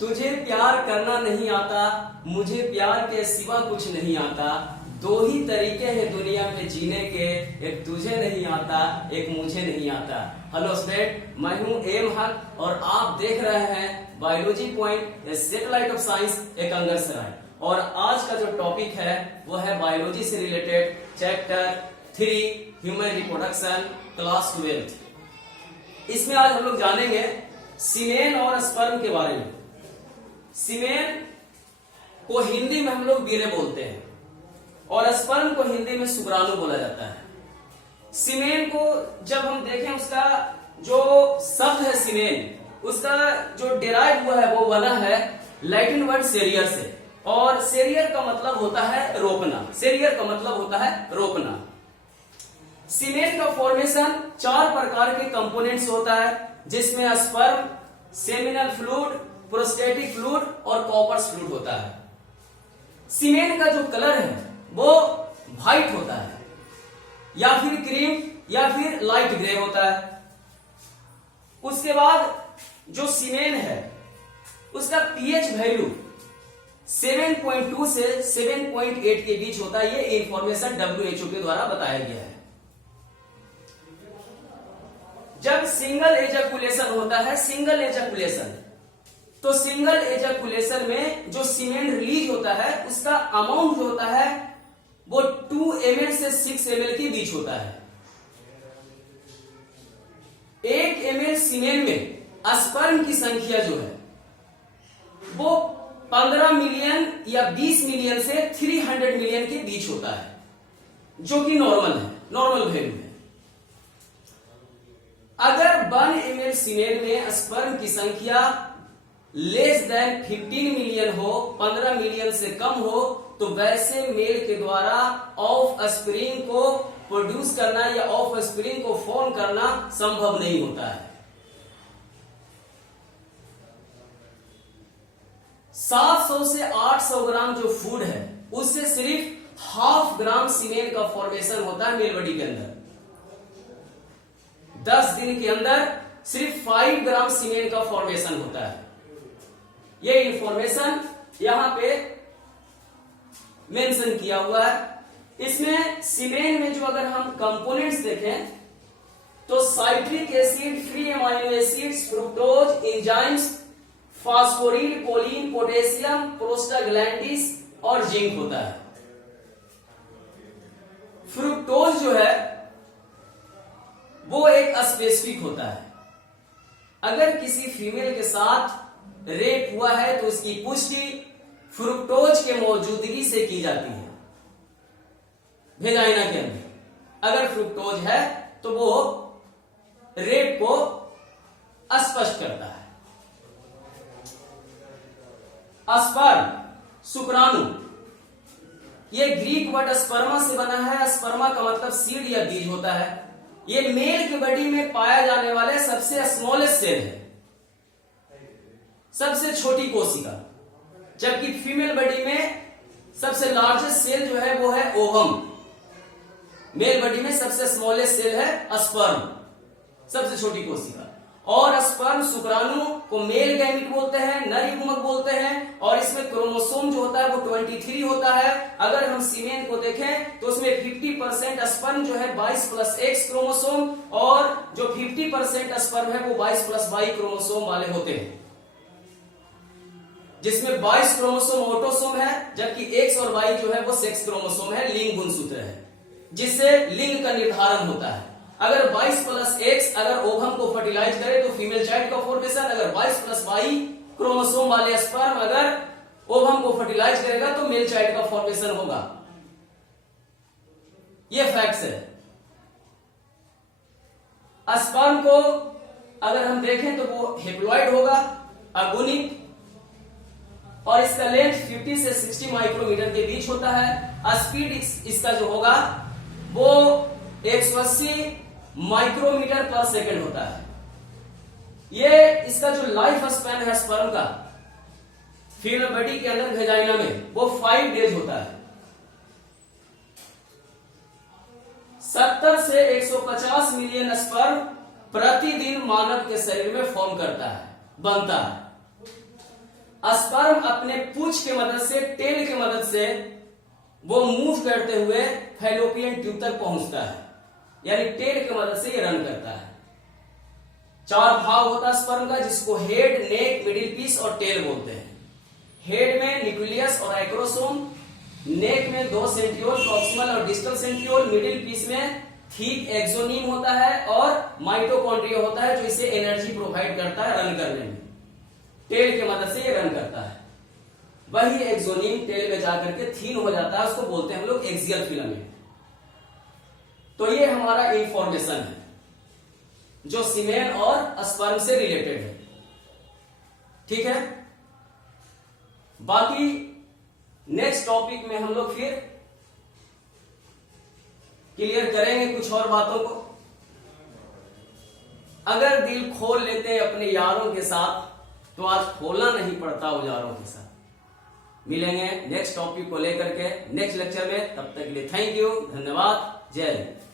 तुझे प्यार करना नहीं आता, मुझे प्यार के सिवा कुछ नहीं आता। दो ही तरीके हैं दुनिया में जीने के, एक तुझे नहीं आता, एक मुझे नहीं आता। हेलो स्टूडेंट, मैं हूं एम हक और आप देख रहे हैं biology point, satellite of science Ekangar Sarai. और आज का जो टॉपिक है वो है बायोलॉजी से related chapter 3 human reproduction class 12। इसमें आज हम लोग जानेंगे सीमेन और स्पर्म के बारे में। सीमेन को हिंदी में हम लोग वीर्य बोलते हैं और स्पर्म को हिंदी में शुक्राणु बोला जाता है। सीमेन को जब हम देखें, उसका जो शब्द है सीमेन, उसका जो डिराइव हुआ है वो बना है लैटिन वर्ड सेरियर से, और सेरियर का मतलब होता है रोपना। सेरियर का मतलब होता है रोपना। सीमेन का फॉर्मेशन 4 प्रकार के कंपोनेंट्स होता है, जिसमें sperm, seminal fluid, prostatic fluid और कॉपर्स फ्लूइड होता है। सीमेन का जो कलर है वो व्हाइट होता है, या फिर क्रीम, या फिर लाइट ग्रे होता है। उसके बाद जो सीमेन है उसका पीएच वैल्यू 7.2 से 7.8 के बीच होता है। ये इंफॉर्मेशन WHO के द्वारा बताया गया है। जब सिंगल एजैकुलेशन होता है, सिंगल एजैकुलेशन, तो सिंगल एजैकुलेशन में जो सीमेन रिलीज होता है उसका अमाउंट जो होता है वो 2 ml से 6 ml के बीच होता है। 1 ml सीमेन में स्पर्म की संख्या जो है वो 15 मिलियन या 20 मिलियन से 300 मिलियन के बीच होता है, जो कि नॉर्मल है, नॉर्मल वैल्यू है। अगर 1 ml सीमेन में स्पर्म की संख्या लेस देन 15 मिलियन हो, 15 मिलियन से कम हो, तो वैसे मेल के द्वारा ऑफ स्प्रिंग को प्रोड्यूस करना या ऑफ स्प्रिंग को फॉर्म करना संभव नहीं होता है। 700 से 800 ग्राम जो फूड है उससे सिर्फ ½ ग्राम सीमेन का फॉर्मेशन होता है मेल बॉडी के अंदर। 10 दिन के अंदर सिर्फ 5 ग्राम सीमेन का फॉर्मेशन होता है। ये इंफॉर्मेशन यहां पे मेंशन किया हुआ है। इसमें सीमेन में जो अगर हम कंपोनेंट्स देखें तो citric acid, free amino acids, fructose, enzymes, phosphoryl, choline, potassium, prostaglandins और जिंक होता है। फ्रुक्टोज जो है वो एक स्पेसिफिक होता है। अगर किसी फीमेल के साथ रेप हुआ है तो उसकी पुष्टि फ्रुक्टोज के मौजूदगी से की जाती है वेजाइना के अंदर। अगर फ्रुक्टोज है तो वो रेप को स्पष्ट करता है। स्पर्म, शुक्राणु, ये ग्रीक वर्ड स्पर्मा से बना है। स्पर्मा का मतलब सीड या बीज होता है। ये मेल की बॉडी में पाया जाने वाले सबसे स्मॉलेस्ट सेल है, सबसे छोटी कोशिका, जबकि फीमेल बॉडी में सबसे लार्जेस्ट सेल जो है वो है ओवम। मेल बॉडी में सबसे स्मॉलेस्ट सेल है स्पर्म, सबसे छोटी कोशिका। और स्पर्म, शुक्राणु को मेल गैमीट बोलते हैं, नर युग्मक बोलते हैं, और इसमें क्रोमोसोम जो होता है वो 23 होता है। अगर हम सीमेन को देखें तो उसमें 50% स्पर्म जो है 22+X क्रोमोसोम, और जो 50% स्पर्म है वो 22+Y क्रोमोसोम वाले होते हैं, जिसमें 22 क्रोमोसोम ऑटोसोम है, जबकि X और Y जो है वो सेक्स क्रोमोसोम है, लिंग गुणसूत्र है, जिससे लिंग का निर्धारण होता है। अगर 22+X अगर ओवम को फर्टिलाइज करे तो फीमेल चाइल्ड का फॉर्मेशन, अगर 22+Y क्रोमोसोम वाले स्पर्म अगर ओवम को फर्टिलाइज करेगा तो मेल चाइल्ड का फॉर्मेशन होगा। यह फैक्ट्स है। स्पर्म को अगर हम देखें तो वो हेप्लॉइड होगा, अगुनिक, और इसका लेंथ 50 से 60 माइक्रोमीटर के बीच होता है। स्पीड इसका जो होगा वो 180 माइक्रोमीटर पर सेकंड होता है। ये इसका जो लाइफ स्पैन है स्पर्म का फीमेल बॉडी के अंदर वेजाइना में वो 5 डेज होता है। 70 से 150 मिलियन स्पर्म प्रतिदिन मानव के शरीर में फॉर्म करता है, बनता है। स्पर्म अपने पूंछ के मदद से, टेल के मदद से वो मूव करते हुए फैलोपियन ट्यूब तक पहुंचता है, यानी टेल की मदद से ये रन करता है। 4 भाग होता है स्पर्म का, जिसको हेड, नेक, मिडिल पीस और टेल बोलते हैं। हेड में न्यूक्लियस और एक्रोसोम, नेक में 2 सेंट्रियोल, प्रॉक्सिमल और डिस्टल सेंट्रियोल, मिडिल पीस में थिक एक्सोनीम होता है और माइटोकॉन्ड्रिया होता है जो इसे एनर्जी प्रोवाइड करता है रन करने में। टेल की मदद से ये रन करता है। वही एक्सोनीम टेल में जाकर के थीन हो जाता है, उसको बोलते हैं हम लोग एक्सियल फिलामेंट। तो ये हमारा इंफॉर्मेशन है जो सीमेन और स्पर्म से रिलेटेड है। ठीक है, बाकी नेक्स्ट टॉपिक में हम लोग फिर क्लियर करेंगे कुछ और बातों को। अगर दिल खोल लेते हैं अपने यारों के साथ तो आज खोलना नहीं पड़ता औजारों के साथ। मिलेंगे नेक्स्ट टॉपिक को लेकर के नेक्स्ट लेक्चर में, तब तक के लिए थैंक यू, धन्यवाद, जय हिंद।